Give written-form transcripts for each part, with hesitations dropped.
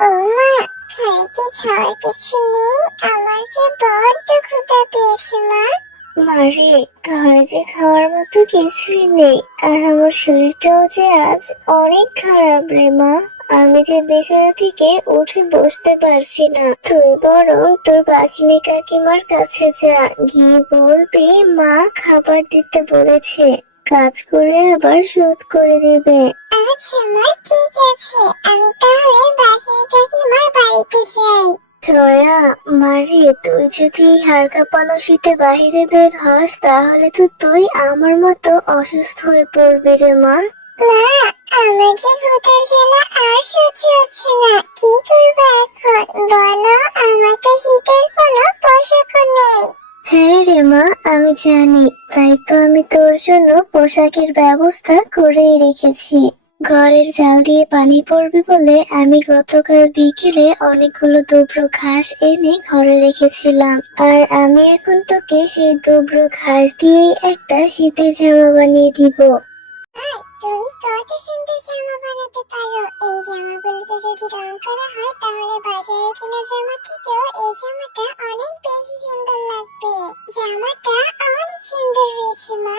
ও মা, ঘরে কি খাওয়ার কিছু নেই? আমার যে বড্ড ক্ষুধা পেয়েছে মা। মারে, ঘরে যে খাওয়ার মতো কিছুই নেই, আর আমার শরীরটাও যে আজ অনেক খারাপ রে মা। আমি যে বিছানা থেকে উঠে বসতে পারছি না। তুই বরং তোর বাঘিনী কাকিমার কাছে যা, গিয়ে বলবি মা খাবার দিতে বলেছে, কাজ করে আবার শোধ করে দেবে। আচ্ছা মা, ঠিক আছে, আমি তাহলে বাঘিনী কাকিমার বাড়িতে যাই। জয়া, মারে, তুই যদি এই হাড় কাঁপানো শীতে বাহিরে বের হস তাহলে তো তুই আমার মতো অসুস্থ হয়ে পড়বি রে মা। মা, আমার যে ক্ষুধার জ্বালা আর সহ্য হচ্ছে না, কি করবো এখন বলো? আমার তো শীতের কোনো পোশাকও নেই। হ্যাঁ রে মা, আমি জানি, তাই তো আমি তোর জন্য পোশাকের ব্যবস্থা করেই রেখেছি। ঘরের চাল দিয়ে পানি পড়বে বলে আমি গতকাল বিকেলে অনেকগুলো দুবড়ো ঘাস এনে ঘরে রেখেছিলাম, আর আমি এখন তোকে সেই দুবড়ো ঘাস দিয়েই একটা শীতের জামা বানিয়ে দিব। তুমি কত সুন্দর জামা বানাতে পারো। এই জামাগুলোতে যদি রং করা হয় তাহলে বাজারে কেনা জামা থেকেও এই জামাটা অনেক বেশি সুন্দর লাগবে। জামাটা অনেক সুন্দর হয়েছে মা।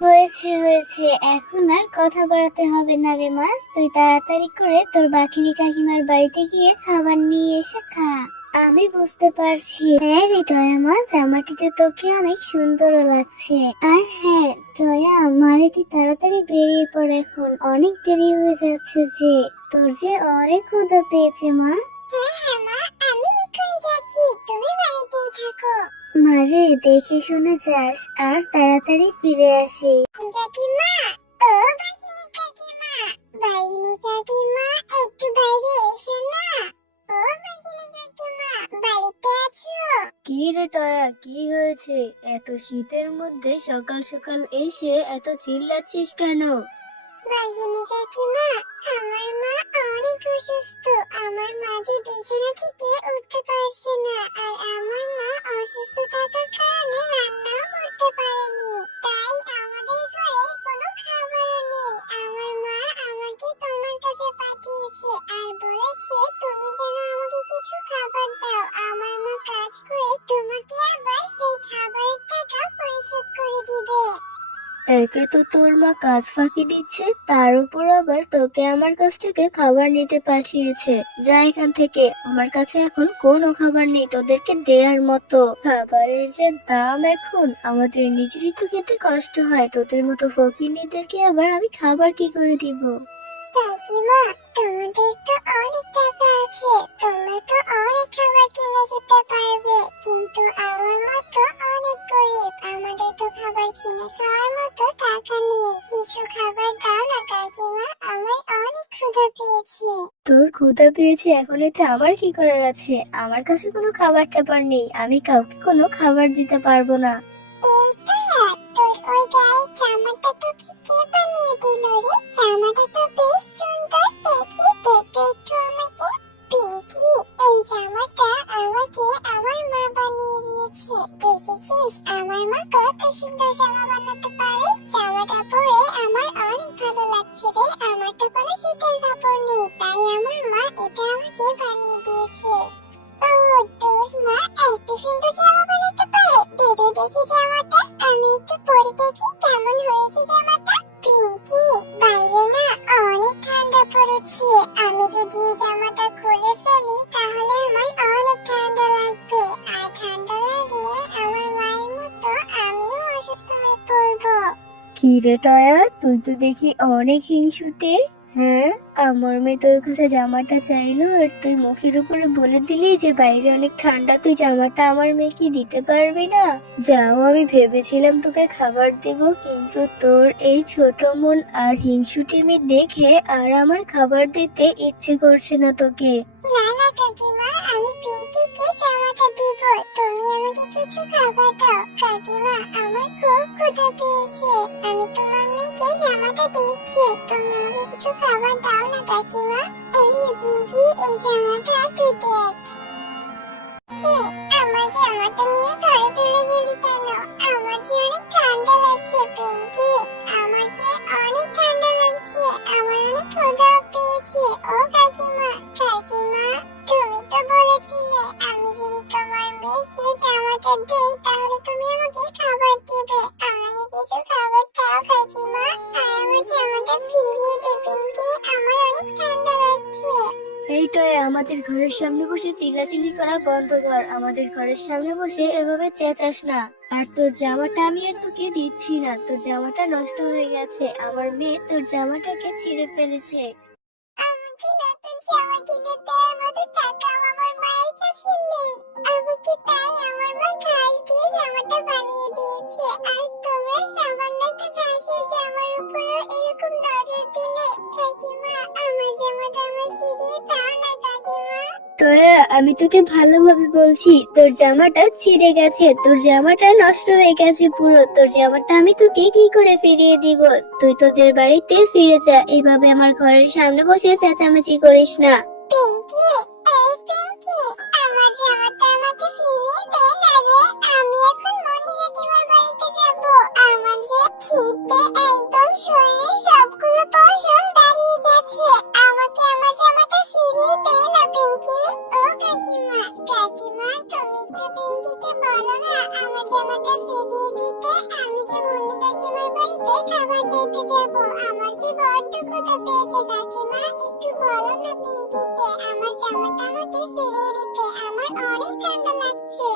হয়েছে হয়েছে, এখন আর কথা বাড়াতে হবে না রে মা। তুই তাড়াতাড়ি করে তোর বাকিনী কাকিমার বাড়িতে গিয়ে খাবার নিয়ে এসে খা। আমি বুঝতে পারছি, হ্যাঁ রে জয়া মা, জামাটিতে তোকে অনেক সুন্দরও লাগছে। আর হ্যাঁ জয়া, মারে তুই তাড়াতাড়ি বেরিয়ে পড়, এখন অনেক দেরি হয়ে যাচ্ছে যে। তোর যে অনেক ক্ষুধা পেয়েছে মা। হ্যাঁ হ্যাঁ মা, আমি এখনই যাচ্ছি, তুমি বাড়িতেই থাকো। মারে, দেখে শুনে যাস আর তাড়াতাড়ি ফিরে আসি। কাকিমা, ও বাঘিনী কাকিমা, বাঘিনী কাকিমা, একটু বাইরে এসো না। ও বাঘিনী কাকিমা, বাড়িতে আছো? কি রে টয়া, কি হয়েছে? এত শীতের মধ্যে সকাল সকাল এসে এত চিল্লাচ্ছিস কেন? বাঘিনী কাকিমা, আমার মা অনেক অসুস্থ। আমার মা যে বিছানা থেকে উঠতে পারছে না, আর আমার মা অসুস্থ থাকার কারণে রান্নাও করতে পারেনি। তাই আমাদের ঘরে কোনো খাবারও নেই। আমার মা আমাকে তোমার কাছে পাঠিয়েছে আর বলেছে তুমি যেন আমাকে কিছু খাবার দাও। আমার মা কাজ করে তোমাকে আবার সেই খাবারের টাকা পরিশোধ করে দিবে। একে তো তোর মা কাজ ফাঁকি দিচ্ছে, তার উপর আবার তোকে আমার কাছ থেকে খাবার নিতে পাঠিয়েছে। যা এখান থেকে, আমার কাছে এখন কোনো খাবার নেই তোদেরকে দেওয়ার মতো। খাবারের যে দাম এখন, আমাদের নিজেরই তো খেতে কষ্ট হয়, তোদের মতো ফকিন্নিদেরকে আবার আমি খাবার কি করে দিব? কাকিমা, তোমাদের তো অনেক টাকা আছে, তোমরা তো অনেক খাবার কিনে খেতে পারবে, কিন্তু আমার মতো অনেক গরিব, আমাদের তো খাবার কিনে খাওয়ার মতো টাকা নেই। কিছু খাবার দাও না কাকিমা, আমার অনেক ক্ষুধা পেয়েছে। তোর ক্ষুধা পেয়েছে, এখন এতে আমার কি করার আছে? আমার কাছে কোনো খাবার টাবার নেই, আমি কাউকে কোনো খাবার দিতে পারবো না। এই তো রাত, তোর ওই গায়ের জামাটা তোকে কে বানিয়ে দিল রে? জামাটা তো বেশ সুন্দর, দেখি দে তো একটু আমাকে। পিঙ্কি, এই জামাটা আমাকে আমার মা বানিয়ে দিয়েছে। দেখেছিস আমার মা কত সুন্দর জামা বানাতে পারে। জামাটা পরে আমার অনেক ভালো লাগছে রে। আমার তো কোনো শীতের কাপড় নেই, তাই আমার মা এটা আমাকে বানিয়ে দিয়েছে। ও, তোর মা এত সুন্দর জামা বানাতে পারে? দে তো দেখি জামাটা, আমি একটু পরে দেখি কেমন হয়েছে জামাটা। পিঙ্কি, বাইরে না অনেক ঠান্ডা পড়েছে, আমি যদি এই জামাটা খুলে ফেলি তাহলে আমার অনেক ঠান্ডা লাগবে, আর ঠান্ডা লাগলে আমার মায়ের মতো আমিও অসুস্থ হয়ে পড়বো। কি রে টয়া, তুই তো দেখি অনেক হিংসুটে। হ্যাঁ, আমার মেয়ে তোর কাছে জামাটা চাইলো আর তুই মুখের উপরে বলে দিলি যে বাইরে অনেক ঠান্ডা, তুই জামাটা আমার মেয়েকে দিতে পারবি না? যাও, আমি ভেবেছিলাম তোকে খাবার দেব, কিন্তু তোর এই ছোট মন আর হিংসুটে মেয়ে দেখে আর আমার খাবার দিতে ইচ্ছে করছে না তোকে। না না কাকিমা, আমি পিঙ্কিকে জামাটা দিব, তুমি আমাকে কিছু খাবার দাও। কাকিমা, আমার খুব ক্ষুধা পেয়েছে, আমি তোমার মেয়েকে জামাটা দিচ্ছি, তুমি আমাকে কিছু খাবার দাও না কাকিমা। এই নে পিঙ্কি, এই জামাটা তুই দেখ। কি, আমার জামাটা নিয়ে ঘরে চলে গেলি কেন? আমার যে অনেক ঠান্ডা লাগছে পিঙ্কি, আমার যে অনেক ঠান্ডা লাগছে, আমার অনেক ক্ষুধা পেয়েছে। ও কাকিমা, কাকিমা। তোমাদেরকে জামাটা দেই তাহলে তুমি আমাকে খাবার দিবে। আমাকে কিছু খাবার দাও কাকিমা, আর আমার জামাটা ফিরিয়ে দে পিঙ্কি, আমার অনেক ঠান্ডা লাগছে। এইটাই আমাদের ঘরের সামনে বসে চিল্লাচিল্লি করা বন্ধ কর। আমাদের ঘরের সামনে বসে এভাবে চেঁচাস না। আর তোর জামাটা আমি আর তোকে দিচ্ছি না, তোর জামাটা নষ্ট হয়ে গেছে। আমার মেয়ে তোর জামাটাকে ছিঁড়ে ফেলেছে। আমাকে নতুন জামা কিনে দেওয়ার মতো টাকাও আমার মায়ের কাছে নেই। আমাকে তাই আমার মা ঘাস দিয়ে জামাটা বানিয়ে দিয়েছে। আর তোমরা সামান্য একটা ঘাসের জামার উপরও এরকম নজর দিলে। কাকিমা, আমার জামাটা আমায় ফিরিয়ে দাও না কাকিমা। টয়া, আমি তোকে ভালোভাবে বলছি, তোর জামাটা ছিঁড়ে গেছে, তোর জামাটা নষ্ট হয়ে গেছে পুরো। তোর জামাটা আমি তোকে কি করে ফিরিয়ে দিব? তুই তোদের বাড়িতে ফিরে যা, এভাবে আমার ঘরের সামনে বসে চেঁচামেচি করিস না। পিঙ্কি, এই পিঙ্কি, আমার জামাটা আমাকে ফিরিয়ে দে না রে। আমি এখন মনি কাকিমার বাড়িতে যাব। আমার যে শীতে একদম শরীরের সবগুলো পশম দাঁড়িয়ে গেছে। আমাকে আমার জামাটা ফিরিয়ে দে না পিঙ্কি। ও কাকিমা, কাকিমা তুমি একটু পিঙ্কিকে বলো না আমার জামাটা ফিরিয়ে দিতে। আমি যে মনি কাকিমার বাড়িতে খাবার খেতে যাব। আমার যে বড্ড ক্ষুধা পেয়েছে কাকিমা, একটু বলো না পিঙ্কিকে আমার জামাটা আমাকে ফিরিয়ে দিতে। আমার অনেক ঠান্ডা লাগছে।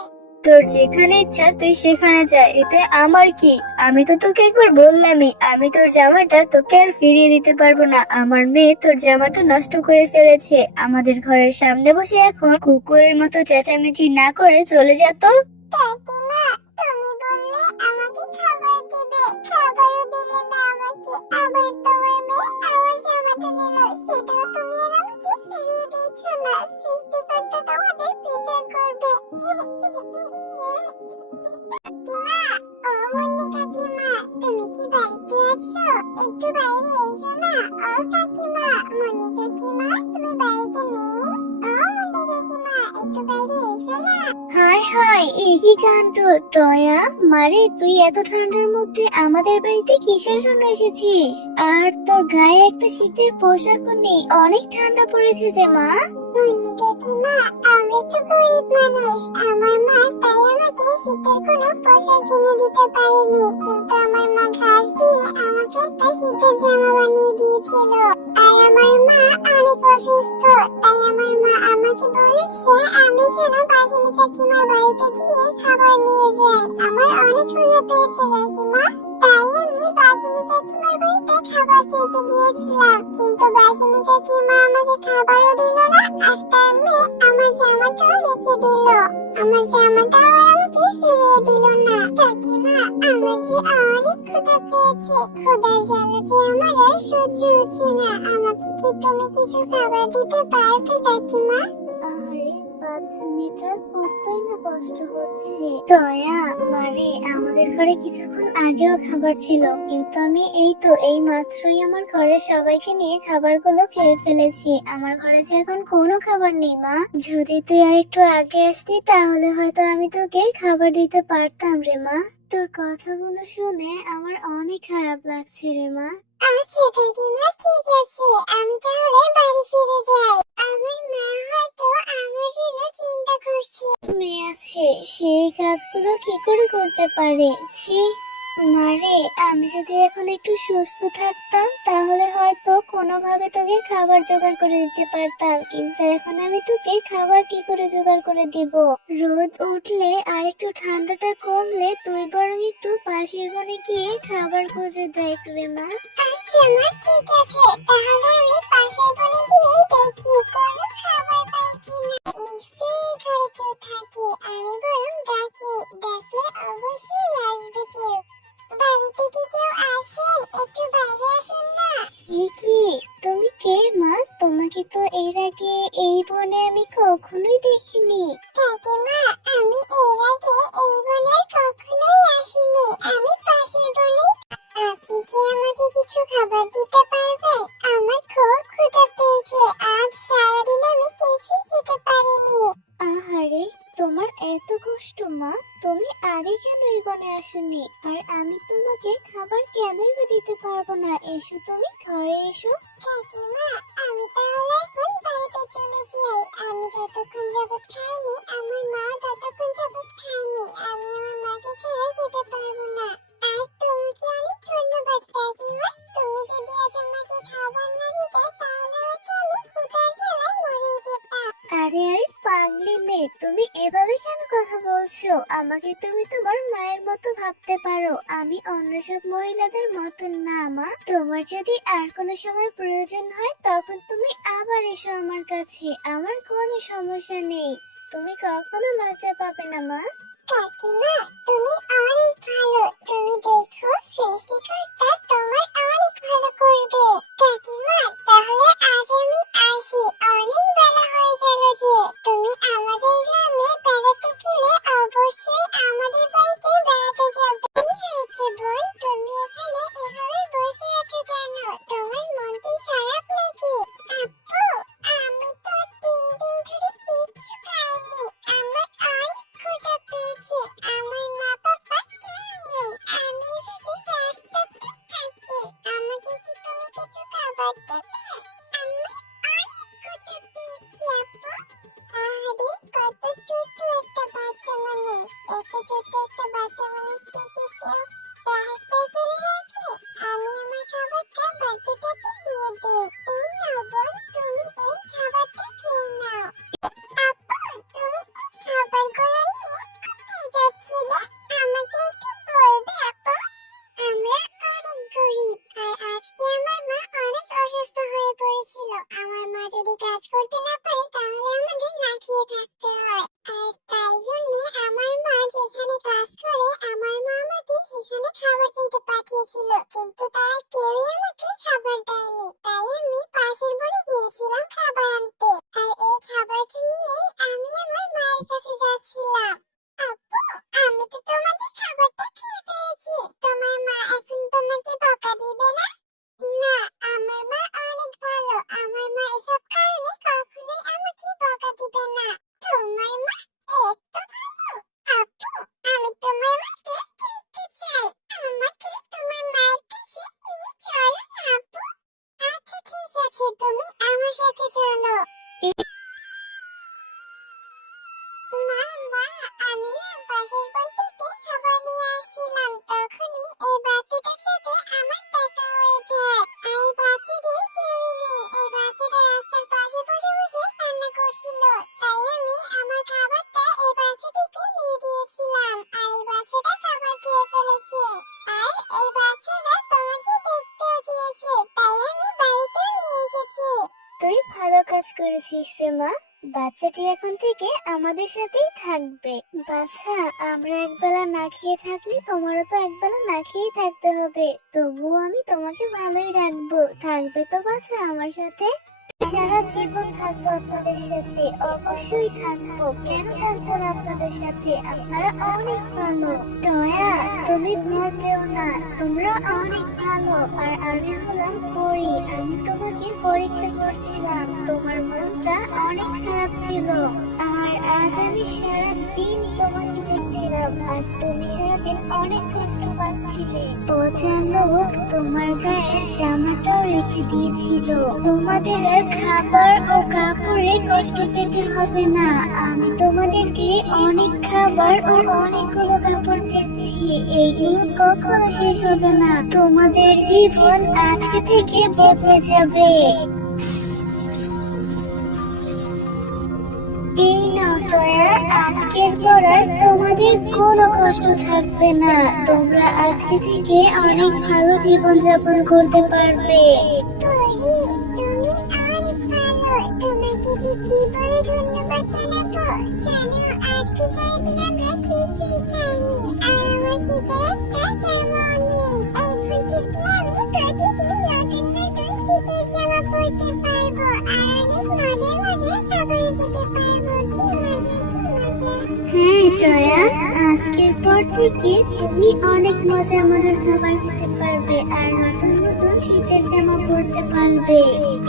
তোর যেখানে ইচ্ছা তুই সেখানে যা, এতে আমার কি? আমি তো তোকে একবার বললামই, আমি তোর জামাটা তোকে আর ফিরিয়ে দিতে পারবো না। আমার মেয়ে তোর জামাটা নষ্ট করে ফেলেছে। আমাদের ঘরের সামনে বসে এখন কুকুরের মতো চেঁচামেচি না করে চলে যা তো। কাকিমা, তুমি বললে আমাকে খাবার দিবে, খাবারও দিলে না আমাকে। আবার তোমার মেয়ে আমার জামাটা নিল, সেটাও তুমি আর আমাকে ফিরিয়ে দিচ্ছ না। সৃষ্টিকর্তা তোমাদের বিচার করবে। কাকিমা, ও মুন্নি কাকিমা, তুমি কি বাড়িতে আছো? একটু বাইরে এসো না। ও কাকিমা, মুন্নি কাকিমা, তুমি বাড়িতে নেই? ও মুন্নি কাকিমা, একটু বাইরে এসো না। হাই হাই, এই কি কাণ্ড! টয়া, মারে তুই এত ঠান্ডার মধ্যে আমাদের বাড়িতে কিসের জন্য এসেছিস? আর তোর গায়ে একটা শীতের পোশাকও নেই, অনেক ঠান্ডা পড়েছে যে মা। মুন্নি কাকিমা, আমরা তো গরিব মানুষ। আমার মা তাই আমাকে শীতের কোনো পোশাক কিনে দিতে পারেনি, কিন্তু আমার মা ঘাস দিয়ে আমাকে একটা শীতের জামা বানিয়ে দিয়েছিল। আর আমার মা অনেক অসুস্থ, তাই আমার মা আমাকে বলেছে আমি যেন বাঘিনী কাকিমার বাড়িতে গিয়ে খাবার নিয়ে যাই। আমার অনেক ক্ষুধা পেয়েছে কাকিমা, তাই আমি বাঘিনী কাকিমার বাড়িতে খাবার চেতে গিয়েছিলাম। কিন্তু বাঘিনী কাকিমা আমাকে খাবারও দিল না, আর তার মেয়ে আমার জামাটাও রেখে দিল। আমার জামাটাও আর আমাকে ফিরিয়ে দিল না। কাকিমা, আমার যে অনেক ক্ষুধা পেয়েছে, ক্ষুধার জ্বালা যে আমার আর সহ্য হচ্ছে না। আমাকে কি তুমি কিছু খাবার দিতে পারবে কাকিমা? আরে বাচ্চা মেয়েটার কতই না কষ্ট হচ্ছে। টয়া, মারে আমাদের ঘরে কিছুক্ষণ আগেও খাবার ছিল, কিন্তু আমি এই মাত্রই আমার ঘরের সবাইকে নিয়ে খাবারগুলো খেয়ে ফেলেছি। আমার ঘরে যে এখন কোনো খাবার নেই মা। যদি তুই আর একটু আগে আসতি তাহলে হয়তো আমি তোকে খাবার দিতে পারতাম রে মা। তোর কথাগুলো শুনে আমার অনেক খারাপ লাগছে রে মা। আচ্ছা কাকিমা, ঠিক আছে, আমি তাহলে বাড়ি ফিরে যাই। আমার মা হয়তো আমার জন্য চিন্তা করছে। মেয়ে আছে, সেই কাজগুলো কি করে করতে পারে? ছি মারে, আমি যদি এখন একটু সুস্থ থাকতাম তাহলে হয়তো কোনোভাবে তোকে খাবার জোগাড় করে দিতে পারতাম, কিন্তু এখন আমি তোকে খাবার কি করে জোগাড় করে দিব? রোদ উঠলে আর একটু ঠান্ডাটা কমলে তুই বরং একটু পাশের বনে গিয়ে খাবার খুঁজে দেখ রে মা। আচ্ছা মা, ঠিক আছে, তাহলে আমি পাশের বনে গিয়ে দেখি কোনো খাবার পাই কিনা। নিশ্চয়ই এই ঘরে কেউ থাকে, আমি বরং ডাকি, ডাকলে অবশ্যই আসবে কেউ। বাড়িতে কি কেউ আছেন? একটু বাইরে আসুন না। এ কি, তুমি কে মা? তোমাকে তো এর আগে এই বনে আমি কখনোই দেখিনি। কাকিমা, আমি এর আগে এই বনে কখনোই আসিনি, আমি পাশের বনেই। আপনি কি আমাকে কিছু খাবার দিতে পারবেন? আমার খুব ক্ষুধা পেয়েছে, আজ সারাদিন আমি কিছুই খেতে পারিনি। আহারে, তোমার এত কষ্ট মা, তুমি আগে কেন এই বনে আসোনি? আর আমি তোমাকে খাবার কেনই বা দিতে পারবো না? এসো, তুমি ঘরে এসো। কাকিমা, আমি তাহলে এখন বাড়িতে চলে যাই। আমি যতক্ষণ যাবত খাইনি, আমার মা ততক্ষণ যাবত তুমি এভাবে কেন কথা বলছো? আমাকে তুমি তোমার মায়ের মতো ভাবতে পারো। আমি অন্য সব মহিলাদের মতন না মা। তোমার যদি আর কোনো সময় প্রয়োজন হয় তখন তুমি আবার এসো আমার কাছে, আমার কোনো সমস্যা নেই। তুমি কখনো লজ্জা পাবে না মা। কাকিমা, তুমি অনেক ভালো। তুমি দেখো সৃষ্টিকর্তা তোমার অনেক ভালো করবে। কাকিমা, তাহলে আজ আমি আসি। অনেক বেলা হয়ে গেল যে। তুমি আমাদের গ্রামে বেড়াতে গেলে অবশ্যই আমাদের বাড়িতে বেড়াতে যাবে। কি হয়েছে বোন? তুমি এখানে এভাবে বসে আছো কেন? তোমার মন কি খারাপ নাকি? আপু, আমি তো 3 দিন ধরে কিচ্ছু খাইনি। আমার অনেক ক্ষুধা পেয়েছে। আমার মা বাবা কেউ নেই। আমি এভাবে রাস্তাতে থাকি। আমাকে কি তুমি কিছু খাবার দেবে? আমার অনেক ক্ষুধা পেয়েছে আপু। আরে কত ছোট একটা বাচ্চা মানুষ। এত ছোট একটা বাচ্চা মানুষকে কি কেউ রাস্তায় ফেলে রাখে? আমি আমার খাবারটা বাচ্চাটাকে দিয়ে দেই। এই নাও বোন, তুমি এই খাবারটা খেয়ে নাও। আপু, তুমি এই খাবারগুলো নিয়ে কোথায় যাচ্ছিলে? আমাকে একটু বলবে আপু? আমরা অনেক গরিব, আর আজকে আমার মা অনেক অসুস্থ হয়ে পড়েছিল। আমার মা যদি কাজ করতে না পারে তাহলে আমাদের না খেয়ে থাকতে হয়। আর তাই জন্যে আমার মা যেখানে কাজ করে আমার মা আমাকে সেখানে খাবার চাইতে পাঠিয়েছিল, কিন্তু তারা কেউই আমাকে খাবার দেয়নি। তাই আমি পাশের বাড়ি গিয়েছিলাম খাবার আনতে। আর এই খাবারটি নিয়েই আমি আমার মায়ের কাছে যাচ্ছিলাম। আপু, আমি তো তোমাদের খাবারটা খেয়ে ফেলেছি। তোমার মা এখন তোমাকে বকা দিবে না? না, আমার মা অনেক ভালো। আমার মা এসব কারণে কখনোই আমাকে বকা দিবে না। তোমার মা এত ভালো? আপু, আমি তোমার মাকে দেখতে চাই। আমাকে তোমার মায়ের কাছে নিয়ে চলো না আপু। আচ্ছা ঠিক আছে, তুমি আমার সাথে চলো। মা, মা, আমি না পাশের বাড়ি থেকে খাবার নিয়ে আসছিলাম। তখনই এই বাচ্চাটার সাথে আমার দেখা হয়ে যায়। আর এই বাচ্চাটির কেউই নেই। এই বাচ্চাটা রাস্তার পাশে বসে বসে কান্না করছিল। তাই আমি আমার খাবারটা এই বাচ্চাটিকে দিয়ে দিয়েছিলাম। আর এই বাচ্চাটা খাবার খেয়ে ফেলেছে। আর এই বাচ্চাটা তোমাকে দেখতেও চেয়েছে। তাই আমি বাড়িতেও নিয়ে এসেছি। তুই ভালো কাজ করেছিস রে মা। বাচ্চাটি এখন থেকে আমাদের সাথেই থাকবে। বাছা, আমরা একবেলা না খেয়ে থাকলে তোমারও তো একবেলা না খেয়েই থাকতে হবে। তবুও আমি তোমাকে ভালোই রাখবো। থাকবে তো বাছা আমার সাথে? সারা জীবন থাকবো আপনাদের সাথে, অবশ্যই থাকবো। কেন থাকবো না আপনাদের সাথে? আপনারা অনেক ভালো। টয়া, তুমি ভয় পেও না। তোমরা অনেক ভালো। আর আমি হলাম পরী। আমি তোমাকে পরীক্ষা করছিলাম। তোমার মনটা অনেক খারাপ ছিল। আর আজ আমি সারাদিন তোমাকে দেখছিলাম। আর তুমি সারাদিন অনেক কষ্ট পাচ্ছিলে। পচা লোক তোমার গায়ের জামাটাও রেখে দিয়েছিল। তোমাদের আর খাবার ও কাপড়ে কষ্ট পেতে হবে না। আমি তোমাদেরকে অনেক খাবার ও অনেকগুলো কাপড় দিচ্ছি। এইগুলো কখনো শেষ হবে না। তোমাদের জীবন আজকে থেকে বদলে যাবে। এই নাও টয়া, আজকের পর আর তোমাদের কোনো কষ্ট থাকবে না। তোমরা আজকে থেকে অনেক ভালো জীবন যাপন করতে পারবে। পরি, তুমি অনেক ভালো। তোমাকে যে কি বলে ধন্যবাদ জানাবো। জানো, আজকে সারাদিন আমরা কিছুই খাইনি। আর আমার শীতের একটা জামাও নেই। এখন থেকে আমি প্রতিদিন নতুন নতুন শীতের জামা পরতে পারবো। আর অনেক মজার মজার খাবার খেতে পারবো। কি মজা, কি মজা। হ্যাঁ টয়া, আজকের পর থেকে তুমি অনেক মজার মজার খাবার খেতে পারবে। আর নতুন নতুন শীতের জামা পরতে পারবে।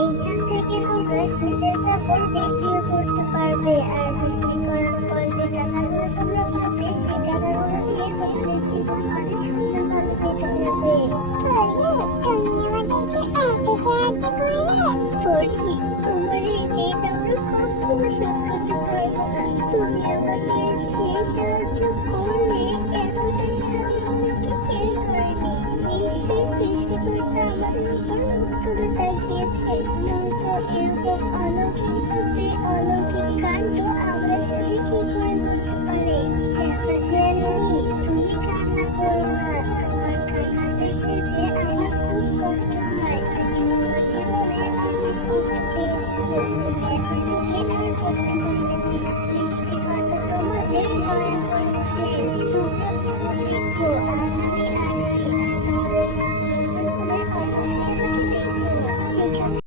এখান থেকে তোমরা শীতের কাপড় বিক্রিও করতে পারবে। আর বিক্রি করার পর যে টাকাগুলো তোমরা পাবে সেই টাকাগুলো দিয়ে তোমাদের জীবন অনেক সুন্দরভাবে কেটে যাবে। পরি, তুমি আমাদেরকে এত সাহায্য করলে। পরি, তোমার এই ঋণ আমরা কখনো শোধ করতে পারবো না। তুমি আমাদের যে সাহায্য করলে, এতটা সাহায্য আমাকে কেউ করেনি। নিশ্চয়ই সৃষ্টিকর্তা আমাদের উপর মুখ তুলে তাকিয়েছে। নয়তো এরকম অলৌকিক ভাবে অলৌকিক কাণ্ড আমাদের সাথে বলবো।